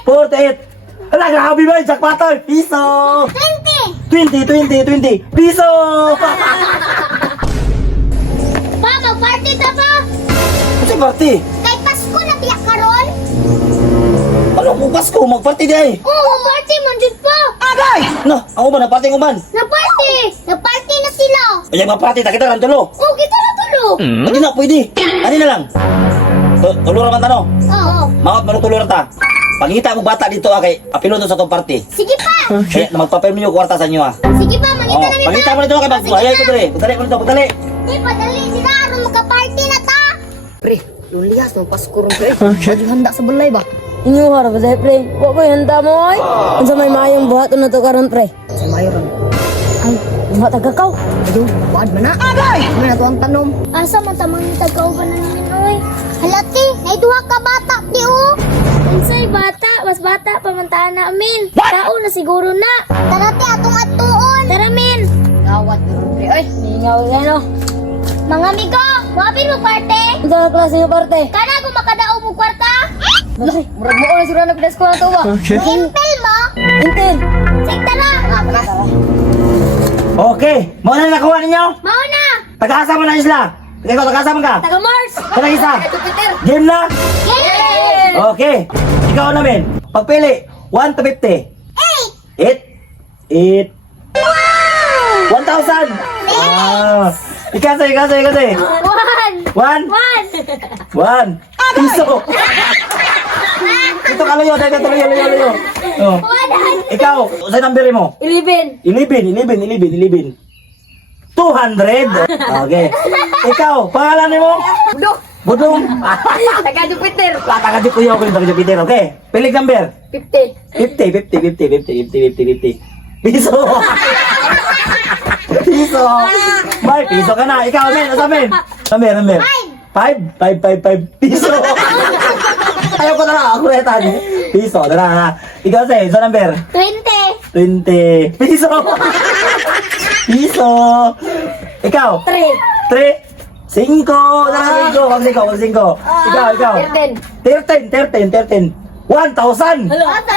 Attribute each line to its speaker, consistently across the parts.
Speaker 1: 48. Ala, grabe ba? Jackpot oy. Piso.
Speaker 2: 20.
Speaker 1: 20. Piso.
Speaker 2: Pa, mag-party ta pa.
Speaker 1: Kasi party.
Speaker 2: Kay Pasko na biyak karon.
Speaker 1: Ano kung Pasko? Mag-party di ay.
Speaker 2: Oo, party man jud pa.
Speaker 1: Agay! No, ako ba? Nag-party ko man.
Speaker 2: Na-party na sila.
Speaker 1: Ay, mag-party. Kita lang tulo.
Speaker 2: Oh, kita na tulo.
Speaker 1: Hindi na, pwede. Ano na lang? Tulo naman tanong.
Speaker 2: Oo.
Speaker 1: Mangot manutulo na ta. Pangita mo bata dito kay apilo to sa tong party.
Speaker 2: Sige pa.
Speaker 1: Kaya magpapel mo yung kwarta sa inyo
Speaker 2: Sige pa, mangita na
Speaker 1: Pangita mo dito kay
Speaker 2: Sige
Speaker 1: magbayay ko
Speaker 2: na.
Speaker 1: dali. Putali ko dito, putali.
Speaker 2: Di, padali sila. Aron magka-party na ta.
Speaker 3: Pre, yung lihas ng Pasko rin pre. Medyo handa sa balay ba?
Speaker 4: Inyo harap sa pre. Wa ko handa mo ay. Unsa may mayong buhat na to karon pre.
Speaker 3: Sa mayoran.
Speaker 4: Ay, mga tagakaw.
Speaker 3: Ayaw, baad man na. Agay! Ano na to ang tanom?
Speaker 2: Asa man tamang tagauban na namin, oy. Halati, naiduha ka bata, di o. Unsay bata, mas bata pamantaan na amin. Tao na siguro na. Tarati atong atuon. Tara min.
Speaker 3: Gawat yun pre. Ay,
Speaker 4: Ningaw yan o.
Speaker 2: Mga amigo, wapin mo parte.
Speaker 4: Unsa ka klase yung parte?
Speaker 2: Kana kung makadao mo kwarta.
Speaker 3: murag mo na siguro na pinasko na to ba?
Speaker 2: Impel mo.
Speaker 4: Intel.
Speaker 2: Sige, tara.
Speaker 1: Okay, mo na nakuha ninyo.
Speaker 2: Mauna.
Speaker 1: Tagaasa mo na isla. Ikaw, tagaasa mo ka.
Speaker 4: Taga Mars.
Speaker 1: Kaya isa.
Speaker 3: Peter!
Speaker 1: Game na.
Speaker 2: Yay!
Speaker 1: Okay. Ikaw namin. Pagpili. 1 to 50. 8. 1,000. Wow. Ikasa.
Speaker 2: One.
Speaker 1: 1. Piso. Ito kalayo. Layo. Oh. Ikaw, saan ang bili mo?
Speaker 4: 11.
Speaker 1: 11. 200. Okay. Ikaw, pangalan mo?
Speaker 3: Budok!
Speaker 1: Budong.
Speaker 3: Taga Jupiter!
Speaker 1: Lata ka di kuya ko ng Jupiter, okay? Pilig number.
Speaker 3: 50!
Speaker 1: 50. Piso. Piso. May piso ka na. Ikaw, men. Asa, men? Number. 5. Piso. Ayaw ko na lang. Ako retan. Piso. Tara ha. Ikaw, say. Sa number?
Speaker 2: 20.
Speaker 1: 20. Piso. Piso. Ikaw? 3. 5. Tara, 5. Wag 5. Ikaw. 13. 1,000. 1,000.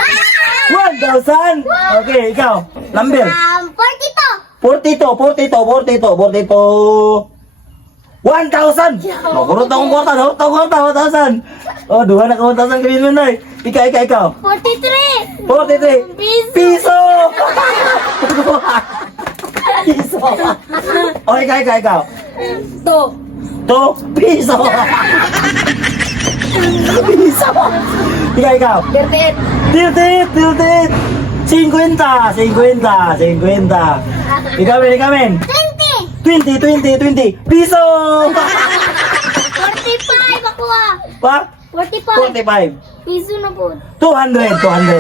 Speaker 1: Okay, ikaw. Number?
Speaker 2: 42.
Speaker 1: 1,000. Makurot akong kwarta. 1,000. Oh, duha na ka 1,000 kami nun ay. Ikaw.
Speaker 2: 43.
Speaker 1: 43. Piso. Piso. Oh, ikaw. 2 piso. Piso. Ikaw.
Speaker 3: 38!
Speaker 1: 50. 50. Ikaw, men. 20. Piso.
Speaker 2: 45 ako ah.
Speaker 1: Pa?
Speaker 2: 45.
Speaker 1: 45.
Speaker 2: Piso na po.
Speaker 1: 200.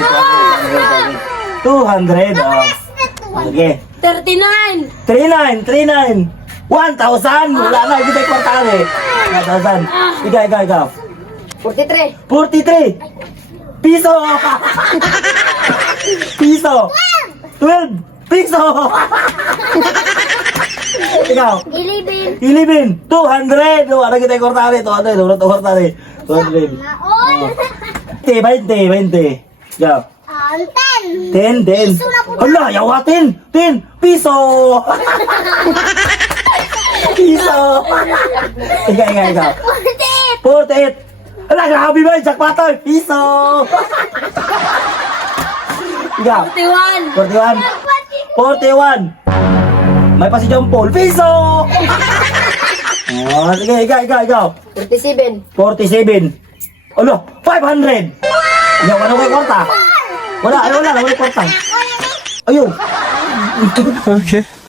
Speaker 1: 200. Oh. Okay.
Speaker 4: 39.
Speaker 1: 39. 1,000. Wala na. Hindi tayo kwartal eh. 1,000. Ikaw.
Speaker 3: 43!
Speaker 1: 43. Piso. 12 piso. Ikaw.
Speaker 2: 11.
Speaker 1: 11. 200. Wala kita kwartal eh. 200. 200.
Speaker 2: Oy.
Speaker 1: 20. Ikaw.
Speaker 2: 10.
Speaker 1: 10. Hala, yawatin. 10 piso. Piso. Ikaw. 48. Hala, grabe ba? Jackpot oy. Piso. Ikaw.
Speaker 4: 41.
Speaker 1: 41. May pa si John Paul. Piso. Oh, sige, ikaw.
Speaker 3: 37!
Speaker 1: 47. Alo, 500. Ikaw, ano kay kwarta? Wala kwarta. Ayun.
Speaker 5: Okay.